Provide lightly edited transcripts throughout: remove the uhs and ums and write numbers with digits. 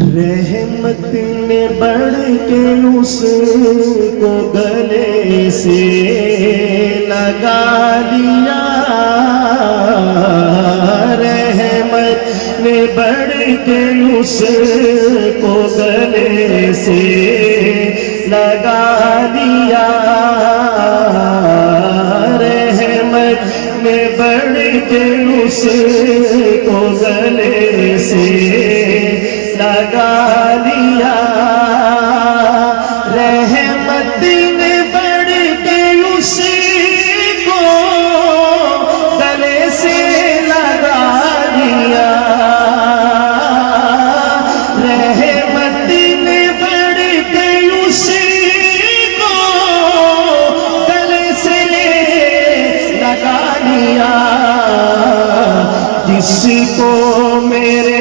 رحمت نے بڑھ کے اس کو گلے سے لگا لیا، رحمت نے بڑھ کے اس کو گلے سے لگا لیا، رحمت نے بڑھ کے اس کو گلے سے لگا لیا، رحمت نے بڑھ کے اس کو گلے سے لگا لیا، رحمت نے بڑھ کے اس کو گلے سے لگا لیا، جس کو میرے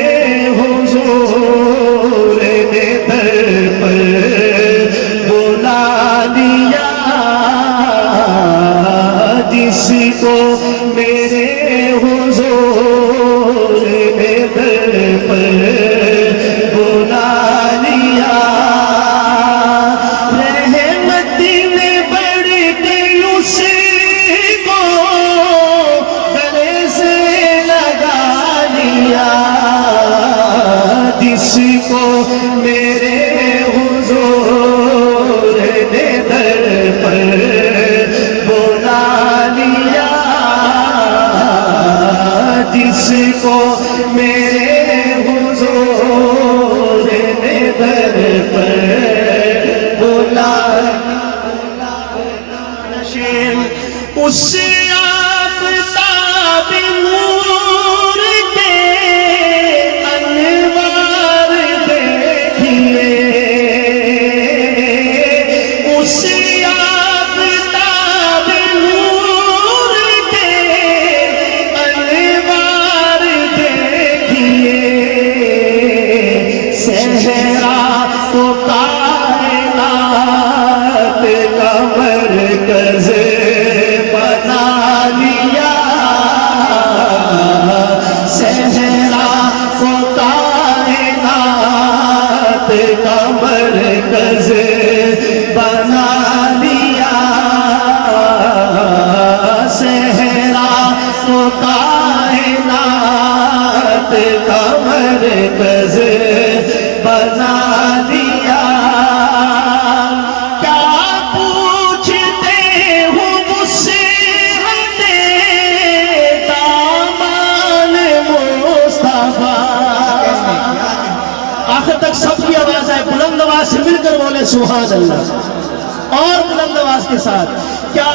کو میرے حضور نے در پر بلا لیا، رحمت نے بڑھ کے اس کو گلے سے لگا لیا، جس کو میرے حضور نے در پر جس کو میرے حضور نے در پر بلا، اس آفتاب نور کے انوار دیکھیے، اس آفتاب نور کے انوار دیکھیے، صحرا کو کائنات کا مرکز بنا لیا، صحرا کو کائنات کا مرکز بنا لیا، صحرا کو کائنات کا مرکز بنا لیا، کیا پوچھتے ہو مجھ سے دامان مصطفیٰ، آخر تک سب کی آواز ہے، بلند آواز سے مل کر بولے سبحان اللہ، اور بلند آواز کے ساتھ، کیا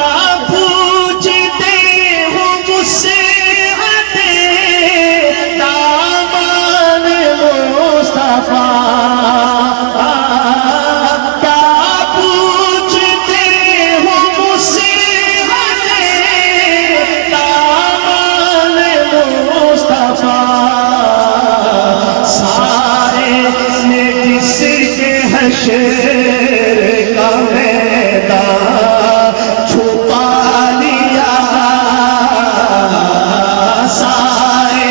پوچھتے ہو مجھ سے دامان مصطفیٰ، کیا پوچھتے ہو مجھ سے دامان مصطفیٰ، سارے نے جس کے حشر کا میدان چھپا لیا، سارے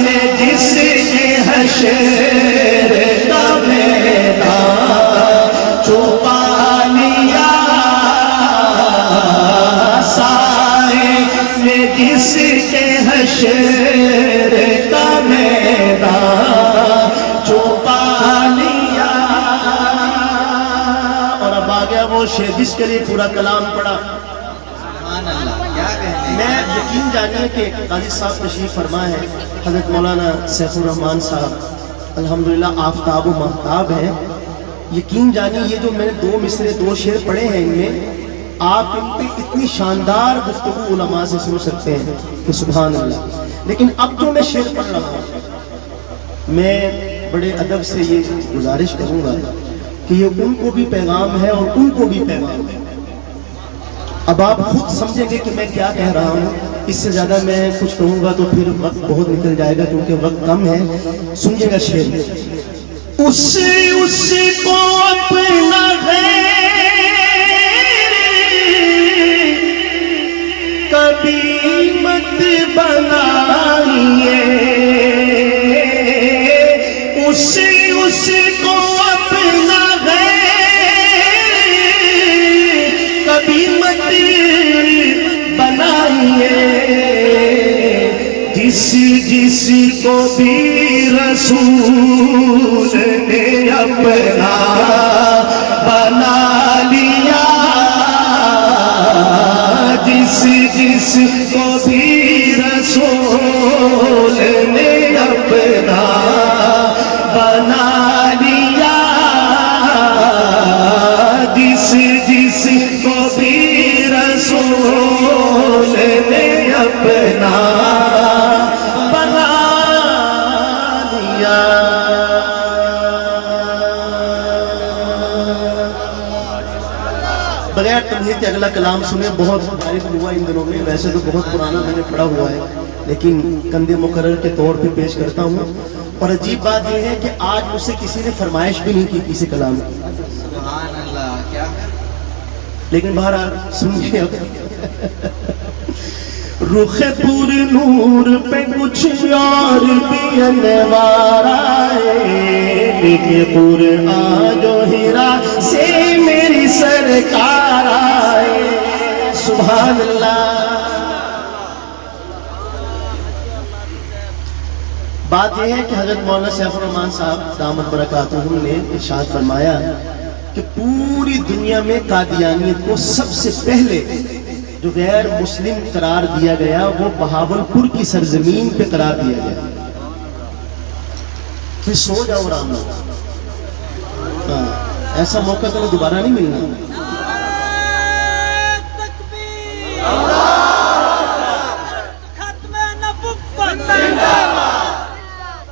نے جس کے حشر کا میدان چھپا لیا، سارے نے جس کے حشر کا میدان چھپا لیا، اور اب آ گیا وہ شعر جس کے لیے پورا کلام پڑھا۔ میں یقین جانیے کہ قاضی صاحب تشریف فرما ہے، حضرت مولانا سیف الرحمان صاحب الحمدللہ آفتاب و مہتاب ہیں، یقین جانیے یہ جو میں نے دو مصرے دو شعر پڑھے ہیں، ان میں آپ ان پہ اتنی شاندار گفتگو علماء سے سن سکتے ہیں کہ سبحان اللہ، لیکن اب جو میں شعر پڑھ رہا ہوں، میں بڑے ادب سے یہ گزارش کروں گا کہ یہ ان کو بھی پیغام ہے اور ان کو بھی پیغام ہے، اب آپ خود سمجھیں گے کہ میں کیا کہہ رہا ہوں، اس سے زیادہ میں کچھ کہوں گا تو پھر وقت بہت نکل جائے گا کیونکہ وقت کم ہے، سنیے گا شعر، اس کو اپنا کبھی مت بنائیے، اس جس کو اپنا غیر کبھی مت بنائیے، جس کو بھی رسول نے اپنا بنا لیا، جس کو بھی رسول نے اپنا بنا لیا، جس کو بھی رسول نے اپنا بنا لیا۔ بغیر تمہید کے اگلا کلام سنے، بہت تعریف ہوا ان دنوں میں، ویسے تو بہت پرانا میں نے پڑھا ہوا ہے لیکن کندھے مقرر کے طور پہ پیش کرتا ہوں۔ اور عجیب بات یہ ہے کہ آج مجھ سے کسی نے فرمائش بھی نہیں کی کسی کلام کی، سبحان اللہ، کیا لیکن بہرحال سنیے اب۔ رخ پور نور پہ کچھ اور بھی انوار آئے، لیکن قرآن جو ہیرا سے میری سرکار آئے، سبحان اللہ۔ بات یہ ہے کہ حضرت مولانا سیف الرحمن صاحب دامت برکاتہم نے ارشاد فرمایا کہ پوری دنیا میں قادیانیت کو سب سے پہلے جو غیر مسلم قرار دیا گیا وہ بہاولپور کی سرزمین پہ قرار دیا گیا۔ پھر سو جاؤ آرام سے، ایسا موقع تمہیں دوبارہ نہیں ملنا۔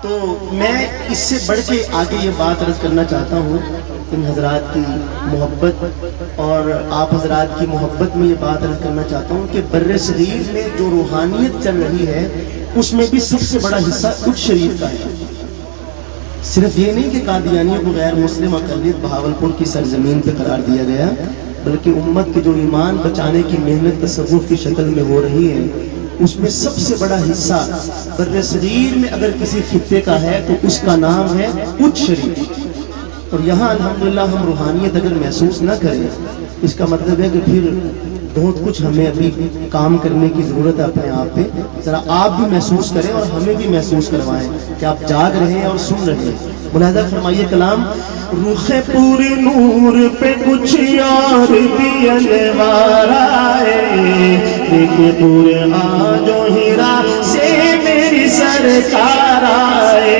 تو میں اس سے بڑھ کے آگے یہ بات عرض کرنا چاہتا ہوں، ان حضرات کی محبت اور آپ حضرات کی محبت میں یہ بات عرض کرنا چاہتا ہوں کہ بر صغیر میں جو روحانیت چل رہی ہے اس میں بھی سب سے بڑا حصہ اٹھ شریف کا ہے۔ صرف یہ نہیں کہ قادیانیوں کو غیر مسلم اقلیت بہاولپور کی سرزمین پہ قرار دیا گیا، بلکہ امت کے جو ایمان بچانے کی محنت تصوف کی شکل میں ہو رہی ہے اس میں سب سے بڑا حصہ بر صغیر میں اگر کسی خطے کا ہے تو اس کا نام ہے اٹھ شریف۔ اور یہاں الحمدللہ ہم روحانیت اگر محسوس نہ کریں اس کا مطلب ہے کہ پھر بہت کچھ ہمیں ابھی کام کرنے کی ضرورت ہے اپنے آپ پہ۔ ذرا آپ بھی محسوس کریں اور ہمیں بھی محسوس کروائیں کہ آپ جاگ رہے ہیں اور سن رہے ہیں۔ ملاحظہ فرمائیے کلام، رخ پور نور پہ کچھ اور بھی انوار آئے، لیکن قرآن جو ہیرا سے میری سرکار آئے،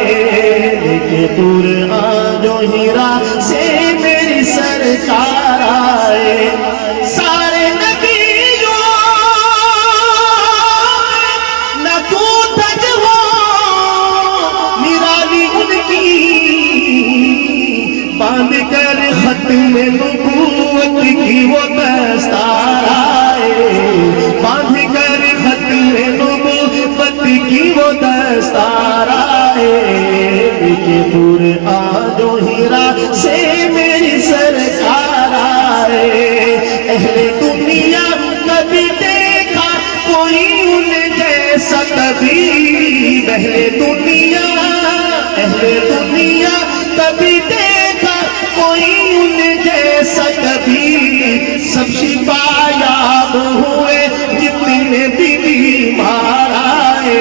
لیکن قرآن جو ہیرا سے میری سرکار آئے، سارے نبیوں نہ تو تج ہو نرالی ان کی، باندھ کر ختم نبوت کی وہ دستار آئے، باندھ کر ختم نبوت کی وہ دستار آئے، کہ قرآن جو ہیرا سے میری سرکار آئے، اہل دنیا کبھی دیکھا کوئی ان جیسا کبھی، اہل دنیا کبھی دیکھا کوئی ان جیسا کبھی، سب شفا یاب ہوئے جتنے بھی بیمار آئے،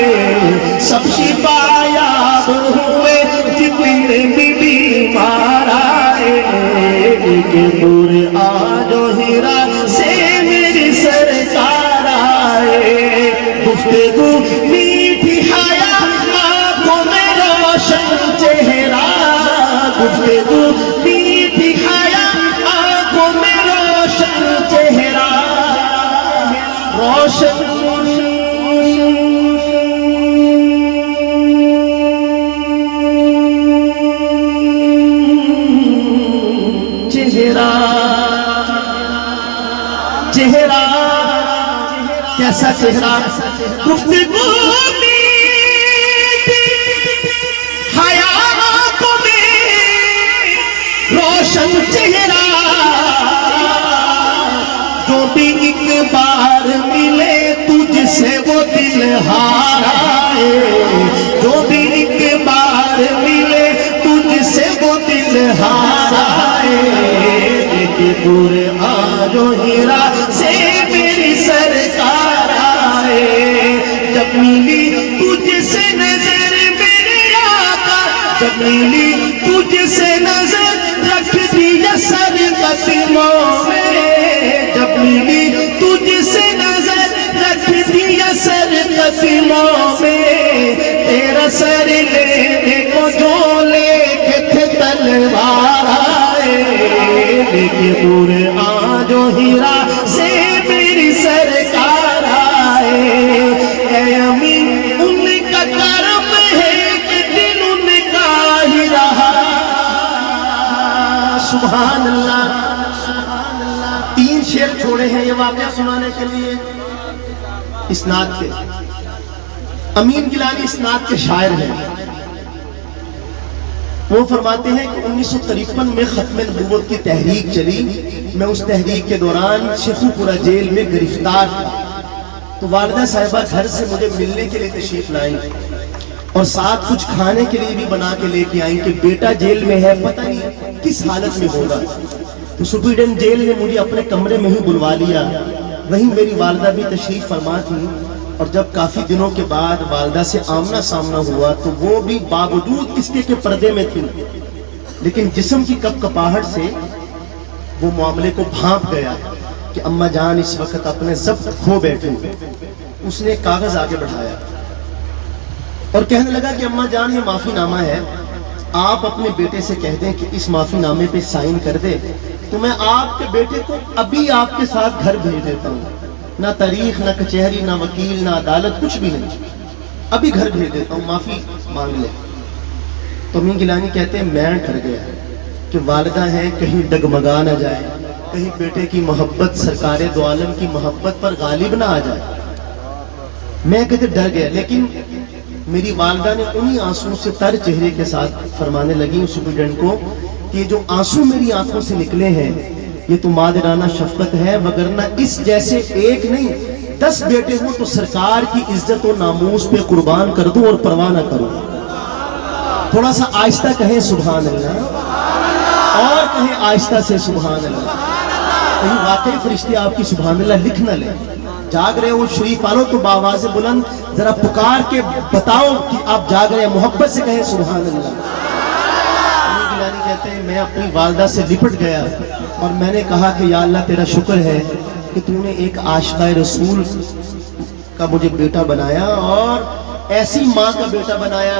سب شفا یاب ہوئے جتنے بھی بیمار آئے، کہ قرآن جو ہیرا سے میری سرکار آئے، گفتگو میٹھی حیا آنکھوں میں روشن چہرہ، گفتگو میٹھی حیا آنکھوں میں روشن چہرہ، روشن چہرہ، کیسا چہرہ، گفتگو میٹھی حیا آنکھوں میں روشن چہرہ، جو بھی ایک بار ملے تجھ سے وہ دل ہار آئے، جو بھی ایک بار ملے تجھ سے وہ بہار آئے دیکھے دور آجو ہیرا سے میری سرکار آئے جب ملی تجھ سے نظر میرے آقا جب ملی تجھ سے نظر رکھ دیا سر قدموں میں جب ملی تجھ سے نظر رکھ دیا سر قدموں میں تیرا سر لینے کو جو لے کے تھے تلوار آئے لیکن دور آجو ہیرا سے میری سرکار آئے اے امین ان کا کرم ہے کہ دل ان کا ہی رہا سبحان اللہ 3 شعر چھوڑے ہیں یہ واقعہ سنانے کے لیے اسناد کے امین گیلانی اسناد کے شاعر ہیں وہ فرماتے ہیں کہ 1953 میں ختم نبوت کی تحریک چلی میں اس تحریک کے دوران شیخو پورہ جیل میں گرفتار تھا تو والدہ صاحبہ گھر سے مجھے ملنے کے لیے تشریف لائیں اور ساتھ کچھ کھانے کے لیے بھی بنا کے لے کے آئیں کہ بیٹا جیل میں ہے پتہ نہیں کس حالت میں ہوگا تو سپرڈنٹ جیل نے مجھے اپنے کمرے میں ہی بلوا لیا وہیں میری والدہ بھی تشریف فرما تھی اور جب کافی دنوں کے بعد والدہ سے آمنا سامنا ہوا تو وہ بھی باوجود اس کے پردے میں تھی لیکن جسم کی کپ کپاہٹ سے وہ معاملے کو بھانپ گیا کہ اماں جان اس وقت اپنے ضبط کھو بیٹھے اس نے کاغذ آگے بڑھایا اور کہنے لگا کہ اماں جان یہ معافی نامہ ہے آپ اپنے بیٹے سے کہہ دیں کہ اس معافی نامے پہ سائن کر دے تو میں آپ کے بیٹے کو ابھی آپ کے ساتھ گھر بھیج دیتا ہوں نہ تاریخ نہ کچہری نہ وکیل نہ عدالت کچھ بھی نہیں ابھی گھر بھیج دیتا ہوں معافی مانگ لے تو امین گیلانی کہتے ہیں میں ڈر گیا کہ والدہ ہیں کہیں ڈگمگا نہ جائے کہیں بیٹے کی محبت سرکار دو عالم کی محبت پر غالب نہ آ جائے میں کہتے ڈر گیا لیکن میری والدہ نے انہی آنسوں سے تر چہرے کے ساتھ فرمانے لگی اس سپرڈنٹ کو کہ جو آنسو میری آنکھوں سے نکلے ہیں یہ تو مادرانہ شفقت ہے وگرنہ اس جیسے ایک نہیں 10 بیٹے ہوں تو سرکار کی عزت و ناموس پہ قربان کر دوں اور پرواہ نہ کروں تھوڑا سا آہستہ کہیں سبحان اللہ اور کہیں آہستہ سے سبحان اللہ کہیں واقعی فرشتے آپ کی سبحان اللہ لکھ نہ لیں جاگ رہے ہو شریف والوں تو باواز بلند ذرا پکار کے بتاؤ کہ آپ جاگ رہے ہیں محبت سے کہیں سبحان اللہ امین گیلانی کہتے ہیں میں اپنی والدہ سے لپٹ گیا اور میں نے کہا کہ یا اللہ تیرا شکر ہے کہ تو نے ایک عاشقہ رسول کا مجھے بیٹا بنایا اور ایسی ماں کا بیٹا بنایا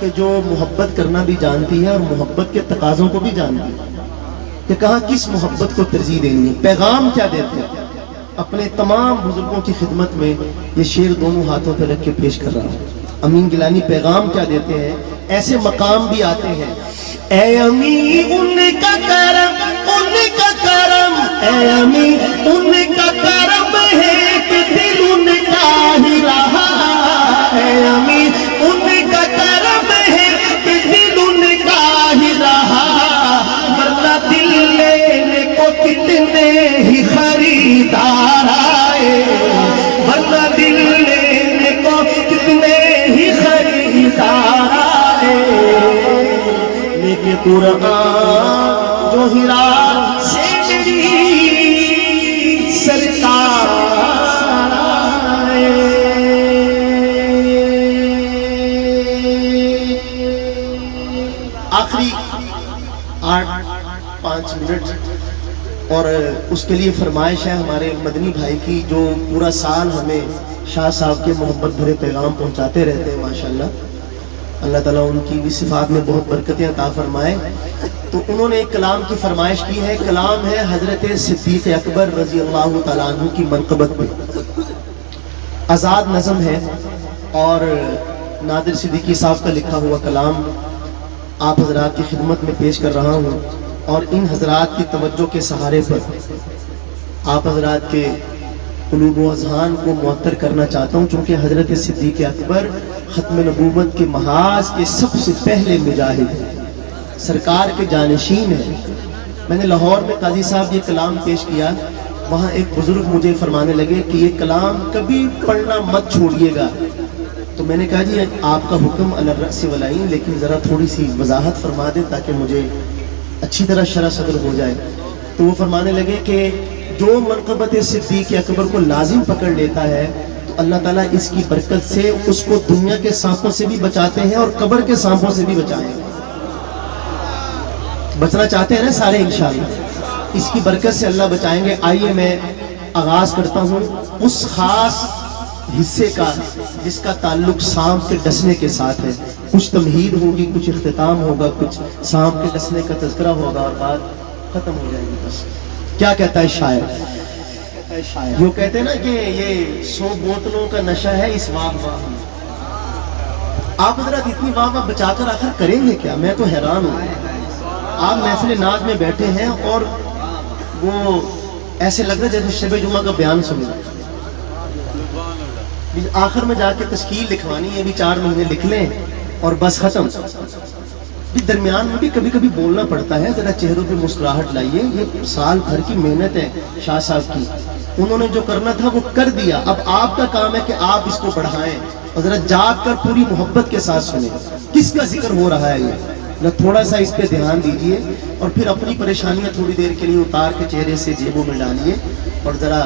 کہ جو محبت کرنا بھی جانتی ہے اور محبت کے تقاضوں کو بھی جانتی ہے کہ کہاں کس محبت کو ترجیح دینی ہے پیغام کیا دیتے ہیں اپنے تمام بزرگوں کی خدمت میں یہ شعر دونوں ہاتھوں پہ رکھ کے پیش کر رہا ہوں امین گیلانی پیغام کیا دیتے ہیں ایسے مقام بھی آتے ہیں اے امین ان کا کرم اے امین ان کا کرم ہے کہ دل ان کا ہی رہا اے امین ان کا کرم ہے کہ دل ان کا ہی رہا ورنہ دل لینے کو کتنے ہی خریدار آئے ورنہ دل لینے کو کتنے ہی خریدار آئے لیکن قرآن جو ہیرا سے میری سرکار آئے آخری 8-5 منٹ اور اس کے لیے فرمائش ہے ہمارے مدنی بھائی کی جو پورا سال ہمیں شاہ صاحب کے محبت بھرے پیغام پہنچاتے رہتے ہیں ماشاءاللہ اللہ تعالیٰ ان کی بھی صفات میں بہت برکتیں عطا فرمائے تو انہوں نے ایک کلام کی فرمائش کی ہے کلام ہے حضرت صدیق اکبر رضی اللہ تعالیٰ عنہ کی منقبت پہ آزاد نظم ہے اور نادر صدیقی صاحب کا لکھا ہوا کلام آپ حضرات کی خدمت میں پیش کر رہا ہوں اور ان حضرات کی توجہ کے سہارے پر آپ حضرات کے قلوب و اذہان کو معطر کرنا چاہتا ہوں چونکہ حضرت صدیق اکبر ختم نبوت کے محاذ کے سب سے پہلے مجاہد سرکار کے جانشین ہیں میں نے لاہور میں قاضی صاحب یہ کلام پیش کیا وہاں ایک بزرگ مجھے فرمانے لگے کہ یہ کلام کبھی پڑھنا مت چھوڑیے گا تو میں نے کہا جی آپ کا حکم علی الرأس والعین لیکن ذرا تھوڑی سی وضاحت فرما دیں تاکہ مجھے اچھی طرح شرح صدر ہو جائے. تو وہ فرمانے لگے کہ جو منقبت صدیق اکبر کو لازم پکڑ لیتا ہے تو اللہ تعالیٰ اس کی برکت سے اس کو دنیا کے سانپوں سے بھی بچاتے ہیں اور قبر کے سانپوں سے بھی بچائیں گے. بچنا چاہتے ہیں نا سارے انشاءاللہ, اس کی برکت سے اللہ بچائیں گے. آئیے میں آغاز کرتا ہوں اس خاص حصے کا جس کا تعلق سانپ کے ڈسنے کے ساتھ ہے. کچھ تمہید ہوگی, کچھ اختتام ہوگا, کچھ سانپ کے ڈسنے کا تذکرہ ہوگا اور بات ختم ہو جائے گی. بس کیا کہتا ہے شاعر؟ وہ کہتے ہیں نا کہ یہ 100 بوتلوں کا نشہ ہے اس واہ واہ میں. آپ حضرات اتنی واہ واہ بچا کر آخر کریں گے کیا؟ میں تو حیران ہوں. آپ محفل ناز میں بیٹھے ہیں اور وہ ایسے لگ رہا ہے جیسے شب جمعہ کا بیان سن رہا ہے. آخر میں جا کے تشکیل لکھوانی ہے, بھی 4 مہینے لکھ لیں اور بس ختم. درمیان میں بھی کبھی کبھی بولنا پڑتا ہے, ذرا چہروں پہ مسکراہٹ لائیے. یہ سال بھر کی محنت ہے شاہ صاحب کی, انہوں نے جو کرنا تھا وہ کر دیا. اب آپ کا کام ہے کہ آپ اس کو بڑھائیں اور ذرا جاگ کر پوری محبت کے ساتھ سنیں کس کا ذکر ہو رہا ہے. یہ تھوڑا سا اس پہ دھیان دیجئے اور پھر اپنی پریشانیاں تھوڑی دیر کے لیے اتار کے چہرے سے جیبوں میں ڈالیے اور ذرا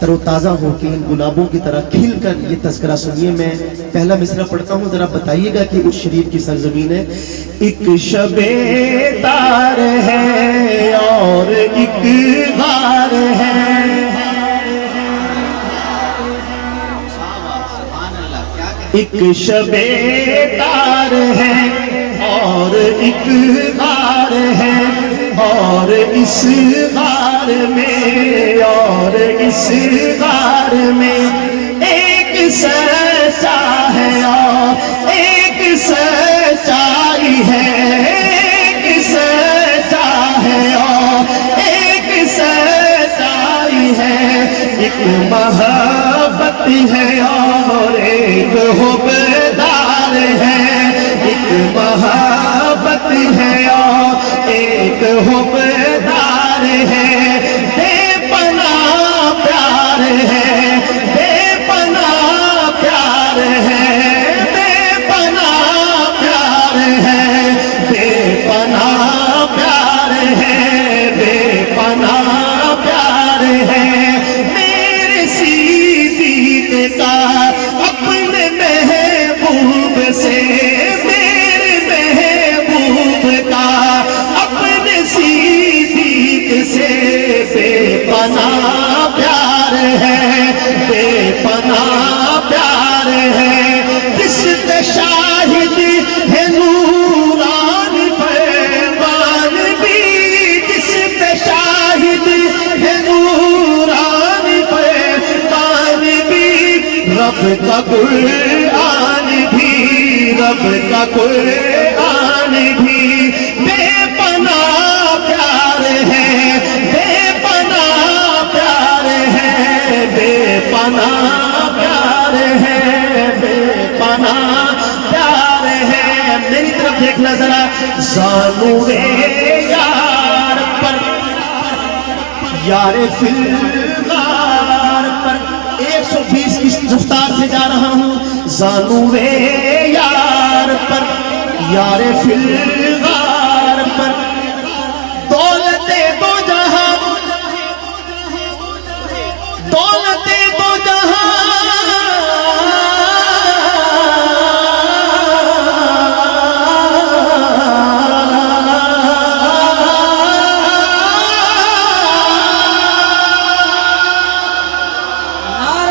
تر و تازہ ہو کے ان گلابوں کی طرح کھل کر یہ تذکرہ سنیے. میں پہلا مصرع پڑھتا ہوں, ذرا بتائیے گا کہ اس شریف کی سرزمین ہے. ایک شب تار ہے اور ایک غار ہے, ایک شب تار ہے اور ایک غار ہے, اور اس غار میں اور اس غار میں ایک سچا ہے اور ایک سچائی ہے, ایک سچا ہے اور ایک سچائی ہے, ایک محبت ہے اور ایک حبدار ہے, ایک محبت ہے اور ایک حبدار ہے, بے پناہ پیار ہے, بے پناہ پیار ہے, بے پناہ پیار ہے, بے پناہ پیار ہے, بے پناہ پیار ہے. میرے صدیق کا اپنے محبوب سے, میرے محبوب کا اپنے صدیق سے بے پناہ پیار ہے, بے پناہ پیار ہے. رشت شاہد ہے نوران فرمان بھی, رشت شاہد ہے نوران فرمان بھی, رب کا قرآن بھی, رب کا قرآن بھی بے پناہ پیار ہے, بے پناہ پیار ہے, بے پناہ پیار ہے, بے پناہ پیار ہے. میری طرف دیکھنا ذرا. زانو یار پر یار فلغار پر 120 کی رفتار سے جا رہا ہوں. زانو یار پر یار فلغار پر, دولت دو جہاں, دولت دو جہاں,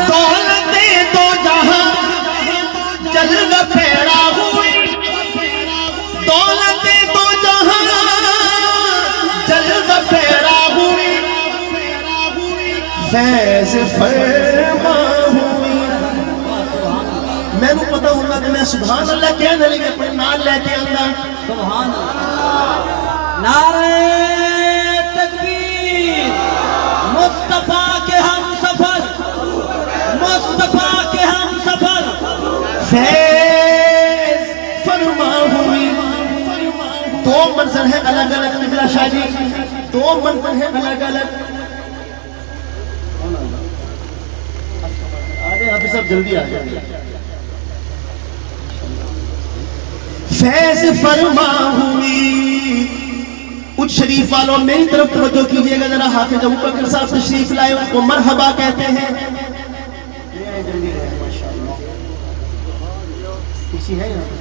دولت دو جہاں جلوہ پیرا ہوئی, دولت دو جہاں جلوہ پیرا ہوئی, فیض فرما ہوئی. میں نے پتا ہوگا کہ میں سبحان اللہ کہہ نہ لگے اپنے نال لے کے آنا. سبحان اللہ. نعرہ تکبیر. مصطفیٰ کے ہم سفر, مصطفیٰ کے ہم سفر. فیض فرما ہوئی. 2 منظر ہے الگ الگ قبلہ شاہ جی, 2 منظر ہے الگ الگ. آجائے حافظ صاحب جلدی آجائے. فیض فرما ہوئی کچھ شریف والوں میری طرف توجہ کیجئے گا ذرا. حافظ ابو بکر صاحب تشریف لائے, ان کو مرحبا کہتے ہیں. کسی ہے یہاں؟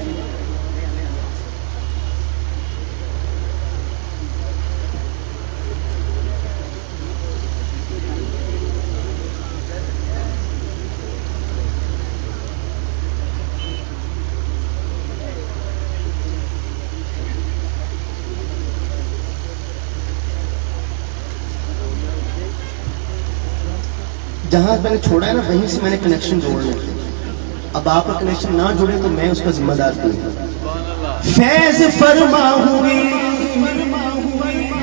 جہاں میں نے چھوڑا ہے نا وہیں سے میں نے کنیکشن جوڑنا ہے. اب آپ کا کنیکشن نہ جڑے تو میں اس کا ذمہ دار ہوں. فیض فرما ہوئی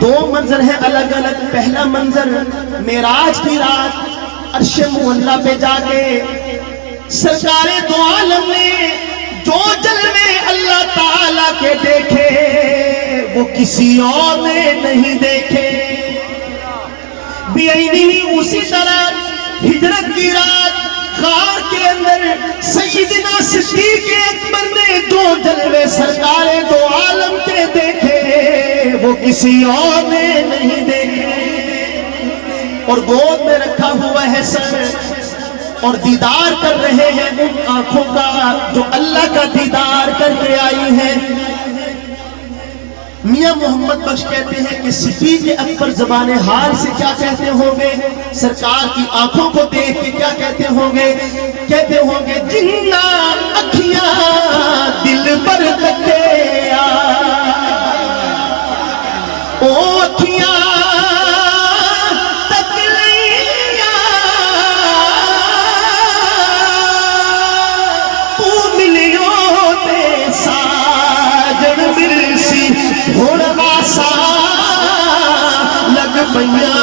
دو منظر ہیں الگ الگ. پہلا منظر معراج کی رات عرش معلیٰ پہ جا کے سرکار دو عالم نے جو جلوے اللہ تعالیٰ کے دیکھے وہ کسی اور نے نہیں دیکھے. اسی طرح ہجرت کی رات غار کے اندر سیدنا صدیق اکبر نے جو جلوے سرکار دو عالم کے دیکھے وہ کسی اور نے نہیں دیکھے. اور گود میں رکھا ہوا ہے سر اور دیدار کر رہے ہیں ان آنکھوں کا جو اللہ کا دیدار کر کے آئی ہیں. میاں محمد بخش کہتے ہیں کہ صدیق اکبر زبان حال سے کیا کہتے ہوں گے, سرکار کی آنکھوں کو دیکھ کے کیا کہتے ہوں گے. کہتے ہوں گے جنہ اکھیاں دل پر تکیا او اکھیاں تکلیا تو ملیوں تے ساجن مرسی ہون آسا لگ پئیاں.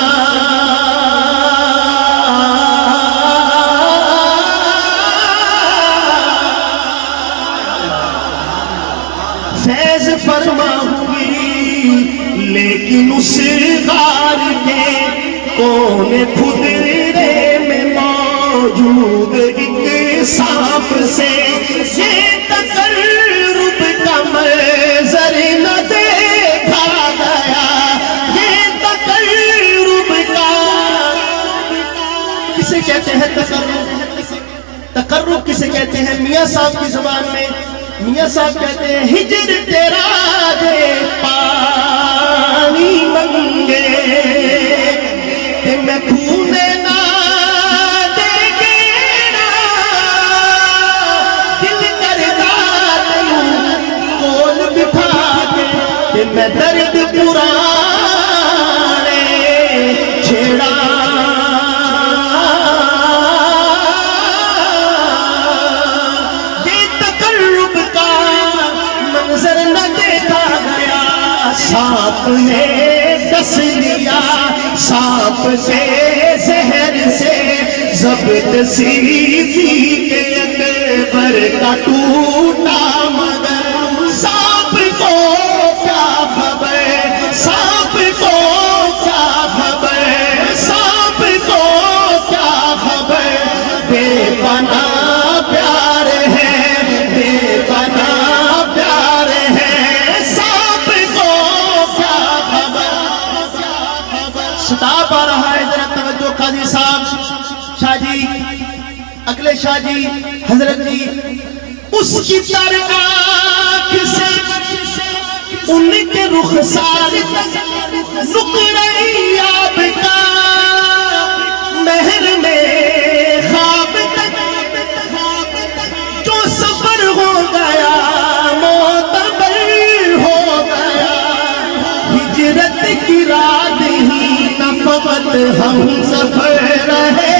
فیض فرما ہوئی لیکن اس غار کے کونے خدرے میں موجود ایک سانپ سے یہ تقرب کا منظر نہ دیکھا گیا. یہ تقرب کا کسے کہتے ہیں تقرب؟ تقرب کسے کہتے ہیں؟ میاں صاحب کی زبان میں میاں صاحب کہتے ہیں ہجر تیرا دے پانی منگے کہ میں کھونے نہ دے گیڑا دل کردا تینوں کول بٹھا کے کہ میں درد پرانے چھیڑا. سانپ نے ڈس لیا سانپ سے زہر سے ضبط صدیق اکبر کا ٹوٹا مگر سانپ کو کیا خبر, سانپ کو کیا خبر, سانپ کو کیا خبر. بے پناہ پیار ہے, بے پناہ پیار ہے, سانپ کو شتاب آ رہا ہے. ذرا توجہ قاضی صاحب شاہ جی اگلے شاہ جی حضرت جی. اس کی تر آنکھ سے ان کے رخسار تک نقرۂ آب کا مہر میں خواب تک جو سفر ہو گیا معتبر ہو گیا. ہجرت کی رات ہی نہ فقط ہم سفر رہے